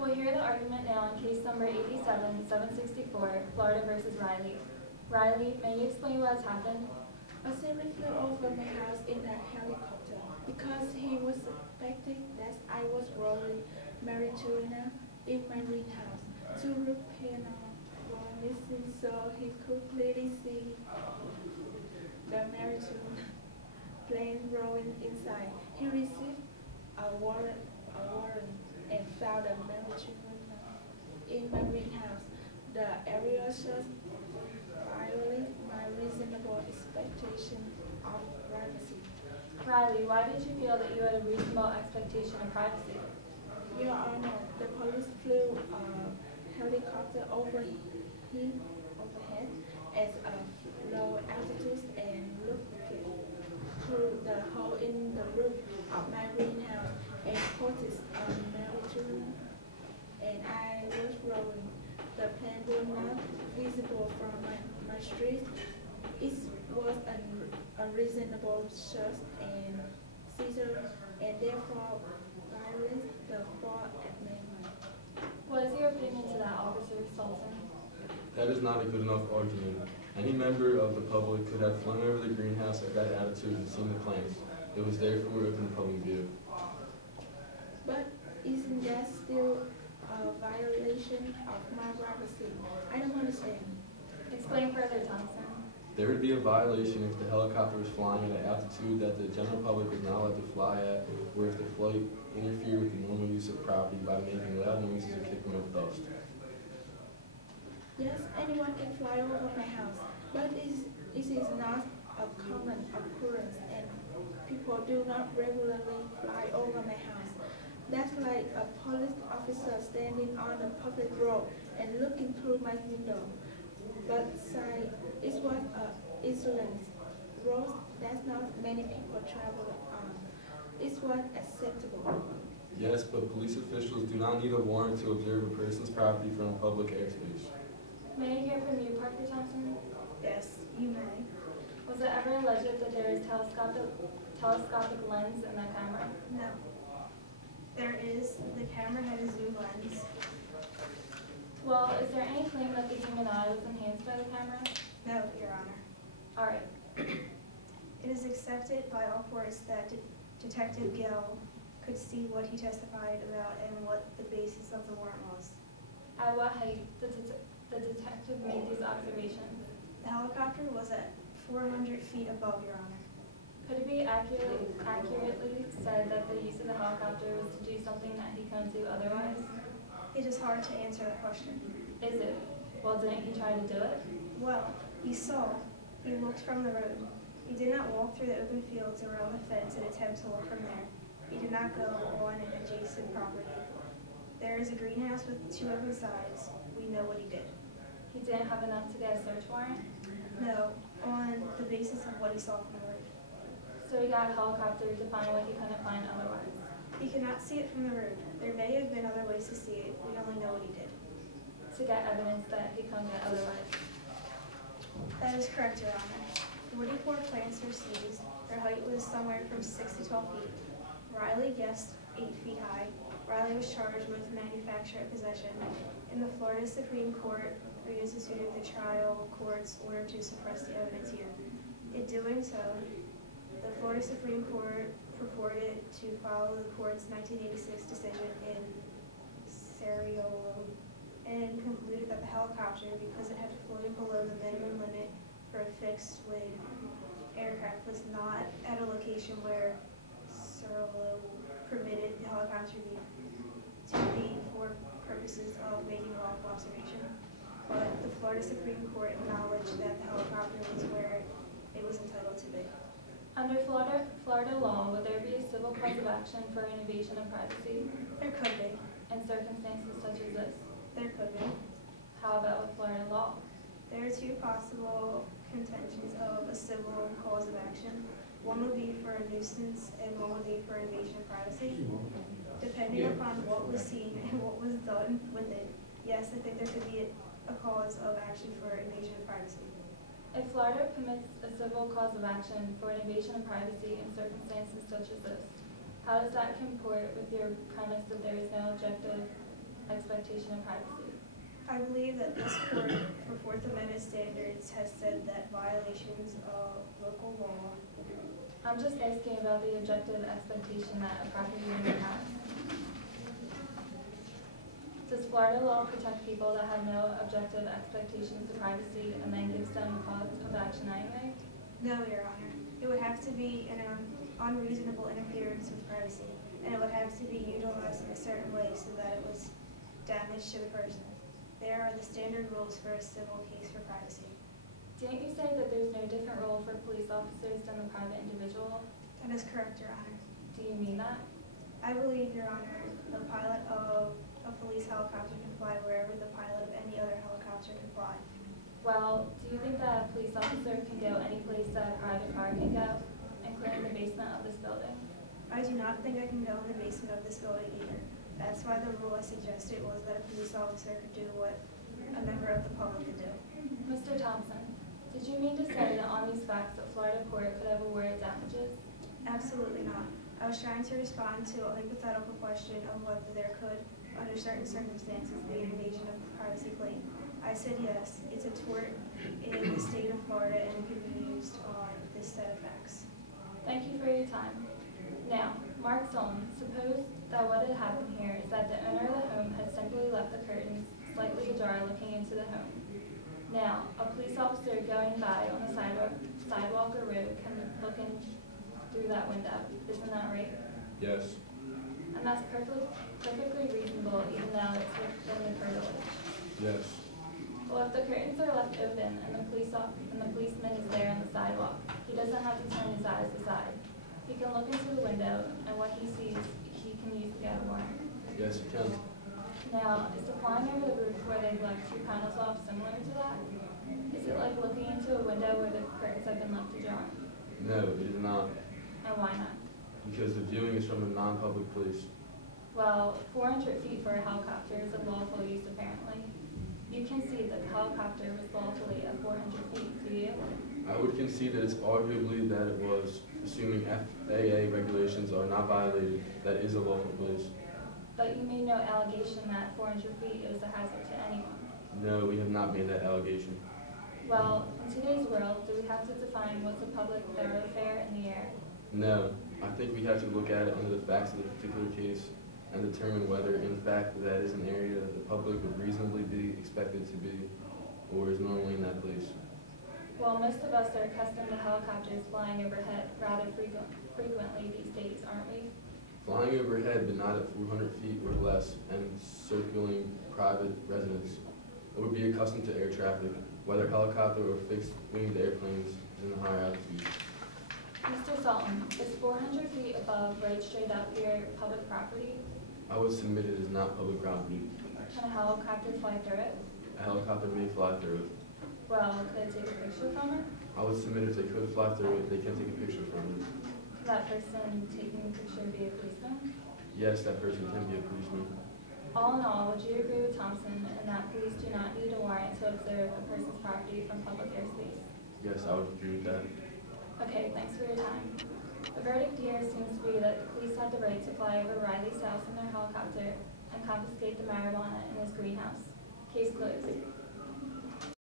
We'll hear the argument now in case number 87-764, Florida versus Riley. Riley, may you explain what has happened? A sailor flew over my house in a helicopter because he was suspecting that I was growing marijuana in my greenhouse to repair one missing so he could clearly see the marijuana plant growing inside. He received a warrant and found a marijuana in my greenhouse. The area just violated my reasonable expectation of privacy. Riley, why did you feel that you had a reasonable expectation of privacy? Your Honor, the police flew a helicopter overhead at a low altitude and looked through the hole in the roof of my greenhouse and noticed a marijuana, and I was growing. The plant was not visible from my street. It was an unreasonable search and seizure, and therefore violated the Fourth Amendment. What is your opinion to that, Officer Sultan? That is not a good enough argument. Any member of the public could have flown over the greenhouse at that altitude and seen the plants. It was therefore open to public view. But isn't that still a violation of my privacy? I don't understand. Explain further, Thompson. There would be a violation if the helicopter was flying at an altitude that the general public was not allowed to fly at, or if the flight interfered with the normal use of property by making loud noises or kicking up dust. Yes, anyone can fly over my house, but this is not a common occurrence, and people do not regularly fly over my house. That's like a police officer standing on a public road and looking through my window. But say it was a island road that not many people travel on. It was acceptable. Yes, but police officials do not need a warrant to observe a person's property from a public airspace. May I hear from you, Parker Thompson? Yes, you may. Was it ever alleged that there is telescopic lens in that camera? No. There is. The camera had a zoom lens. Well, is there any claim that the human eye was enhanced by the camera? No, Your Honor. All right. It is accepted by all courts that Detective Gill could see what he testified about and what the basis of the warrant was. At what height did the detective make these observations? The helicopter was at 400 feet above, Your Honor. Could it be accurately said that the use of the helicopter was to do something that he couldn't do otherwise? It is hard to answer that question. Is it? Well, didn't he try to do it? Well, he saw. He looked from the road. He did not walk through the open fields around the fence and attempt to look from there. He did not go on an adjacent property. There is a greenhouse with 2 open sides. We know what he did. He didn't have enough to get a search warrant? No, on the basis of what he saw from the road. So he got a helicopter to find what he couldn't find otherwise? He could not see it from the road. There may have been other ways to see it. We only know what he did. To get evidence that he couldn't get otherwise? That is correct, Your Honor. 44 plants were seized. Their height was somewhere from 6 to 12 feet. Riley guessed 8 feet high. Riley was charged with manufacture and possession. In the Florida Supreme Court, reinstituted the trial court's order to suppress the evidence here. In doing so, the Florida Supreme Court purported to follow the court's 1986 decision in Seriolo and concluded that the helicopter, because it had floated below the minimum limit for a fixed wing aircraft, was not at a location where Seriolo permitted the helicopter to be for purposes of making a lawful observation. But the Florida Supreme Court acknowledged that the helicopter was where it was entitled to be. Under Florida law, would there be a civil cause of action for an invasion of privacy? There could be. In circumstances such as this? There could be. How about with Florida law? There are 2 possible contentions of a civil cause of action. One would be for a nuisance and one would be for invasion of privacy. Depending upon what was seen and what was done with it, yes, I think there could be a cause of action for invasion of privacy. If Florida permits a civil cause of action for an invasion of privacy in circumstances such as this, how does that comport with your premise that there is no objective expectation of privacy? I believe that this court, for Fourth Amendment standards, has said that violations of local law. I'm just asking about the objective expectation that a property owner has. Does Florida law protect people that have no objective expectations of privacy and then gives them a cause of action anyway? No, Your Honor. It would have to be an unreasonable interference with privacy, and it would have to be utilized in a certain way so that it was damage to the person. There are the standard rules for a civil case for privacy. Didn't you say that there's no different role for police officers than the private individual? That is correct, Your Honor. Do you mean that? I believe, Your Honor, the pilot of a police helicopter can fly wherever the pilot of any other helicopter can fly. Well, do you think that a police officer can go any place that a private car can go, including the basement of this building? I do not think I can go in the basement of this building either. That's why the rule I suggested was that a police officer could do what a member of the public could do. Mr. Thompson, did you mean to say that on these facts a Florida court could have awarded damages? Absolutely not. I was trying to respond to a hypothetical question of whether there could, under certain circumstances, be an invasion of privacy claim. I said yes, it's a tort in the state of Florida and it can be used on this set of facts. Thank you for your time. Now, Mark Solon, suppose that what had happened here is that the owner of the home had simply left the curtains slightly ajar looking into the home. Now, a police officer going by on the sidewalk or road can look in through that window. Isn't that right? Yes. And that's perfectly reasonable even though it's within the curtilage. Yes. Well, if the curtains are left open and the policeman is there on the sidewalk, he doesn't have to turn his eyes aside. He can look into the window, and what he sees, he can use to get a warrant. Yes, you can. Now, is the flying over the roof where they left 2 panels off similar to that? Is it like looking into a window where the curtains have been left ajar? No, it is not. And why not? Because the viewing is from a non-public place. Well, 400 feet for a helicopter is of lawful use, apparently. You can see that the helicopter was lawfully at 400 feet, do you? I would concede that it's arguably that it was, assuming FAA regulations are not violated, that is a lawful place. But you made no allegation that 400 feet is a hazard to anyone. No, we have not made that allegation. Well, in today's world, do we have to define what's a public thoroughfare in the air? No, I think we have to look at it under the facts of the particular case and determine whether, in fact, that is an area that the public would reasonably be expected to be or is normally in that place. Well, most of us are accustomed to helicopters flying overhead rather frequently these days, aren't we? Flying overhead, but not at 400 feet or less, and circling private residents, or would be accustomed to air traffic, whether helicopter or fixed-winged airplanes in the higher altitude. Mr. Sultan, is 400 feet above right straight up here public property? I would submit it is not public property. Can a helicopter fly through it? A helicopter may fly through it. Well, could it take a picture from it? I would submit if they could fly through it, they can take a picture from it. Could that person taking the picture be a policeman? Yes, that person can be a policeman. All in all, would you agree with Thompson in that police do not need a warrant to observe a person's property from public airspace? Yes, I would agree with that. Okay, thanks for your time. The verdict here seems to be that the police had the right to fly over Riley's house in their helicopter and confiscate the marijuana in his greenhouse. Case closed.